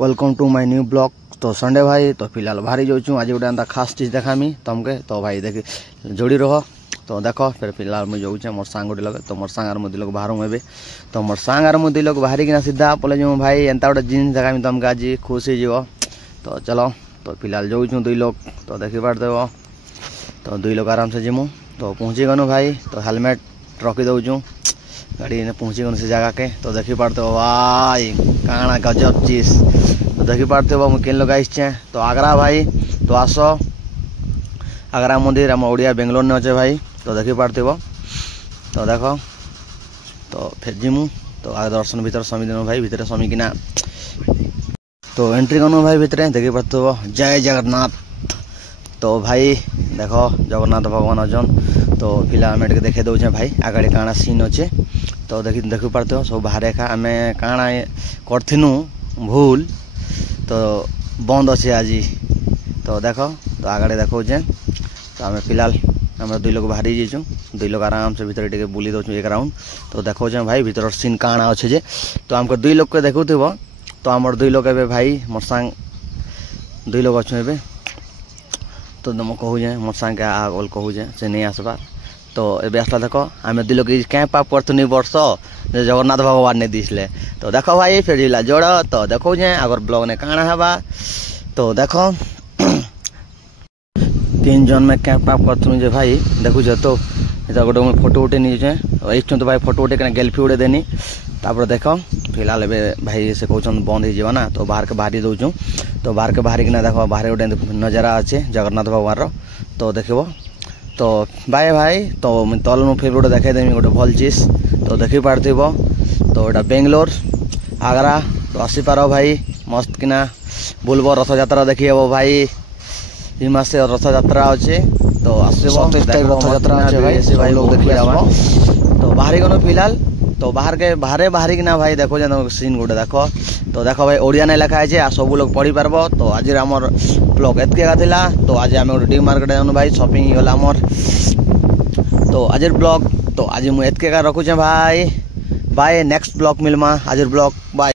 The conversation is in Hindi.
Welcome to my new blog. तो संडे भाई तो फिलहाल बाहरी जाऊँ आज गोटे एंता खास चीज देखामी तुमके। तो भाई देख जोड़ी रह तो देख फिर फिलहाल मुझे जाऊँ मोर सांग गोटे लगे। तो मोर सांगार मुझे लोग बाहर हे तो मोर सांगार मुझे लोग बाहरी किना सीधा पले जाऊँ भाई एंता गोटे जिन देखामी तुमके आज खुश हो। तो चलो तो फिलहाल जाऊँ दुई लोग तो देखी पारदेव। तो दुई लोग आराम से जीमु तो पहुँची गनु भाई। तो हेलमेट रखी दौचु गाड़ी ने पहुँची गनु से जगह के। तो देखी पारते हो भाई काଣା गजब चीज। तो देखी पारते हो मुझे लोग आसचे तो आगरा भाई। तो आस आगरा मंदिर आम ओडिया बेंगलोर ने अच्छे भाई। तो देखी पारते हो तो देख तो फिर जीमु तो आगे दर्शन भीतर समी दिन भाई भीतर समी किना तो एंट्री करूँ भाई भीतर देखी पारते हो जय जगन्नाथ। तो भाई देख जगन्नाथ भगवान अजन। तो फिलहाल आम देखे दौचे भाई आगे काଣା सीन अच्छे। तो देखी पारते हो सब बाहर एका आम काଣା करथिनु भूल तो बंद अच्छे आज। तो देख तो आगे देखौचे तो आम फिलहाल आम दुई लोग बाहरी जाइछुं दुई लोग आराम से भीतर टिके बुली दौचु एक राउंड। तो देखौचे भाई भीतर सीन काଣା अच्छे जे। तो आमको दुई लोग के देखुथिबो तो आमर दुई लोग एबे भाई मोर सांग दुई लोग अच्छे एबे। तो तुम कहूँ मोर सांग के आगल कहूँ से नहीं आसबार। तो ये आसला देख आम दुई लोग क्या पाप करथुनी वर्ष जगन्नाथ भगवान ने दिसले। तो देख भाई फिर जिला जोड़ तो देखो आगर ब्लॉग ने काଣା हवा। तो देख तीन जन में क्या पाप करथुनी जे भाई देखु तो इधर गोटे मुझे फोटो उठे नहीं तो भाई फोटो उठे गेल्फी उड़े देनी। तापर देख फिलहाल भाई से कहते बंद हो ना तो बाहर के बाहरी दौचु। तो बाहर के बाहरी किना देख बाहर गोटे नजारा अच्छे जगन्नाथ भगवान तो देखो। तो बाय भाई तो तल फिर गोटे देखेदेमी गोटे भल चीज। तो देखी पारथि तो यहाँ बेंगलोर आगरा तो आसीपार भाई मस्त किना बुलब रथ यात्रा देखी हे भाई ये मासे रथ यात्रा अच्छे। तो रथ यात्रा अच्छे भाई लोग देखिए तो बाहरी गनो फिलहाल तो बाहर के बाहरी किना भाई देखो सीन गोटे देख। तो देख भाई ओडिया नहीं लिखा है सब लोग पढ़ी पारब। तो आज आमर ब्लॉग एतका थिला। तो आज आम गोटे डी मार्केट जाऊँ भाई शॉपिंग होगा आमर। तो आज ब्लॉग तो आज मुझे एतका रखुचे भाई बाय नेक्स्ट ब्लॉग मिलमा आज ब्लॉग बाय।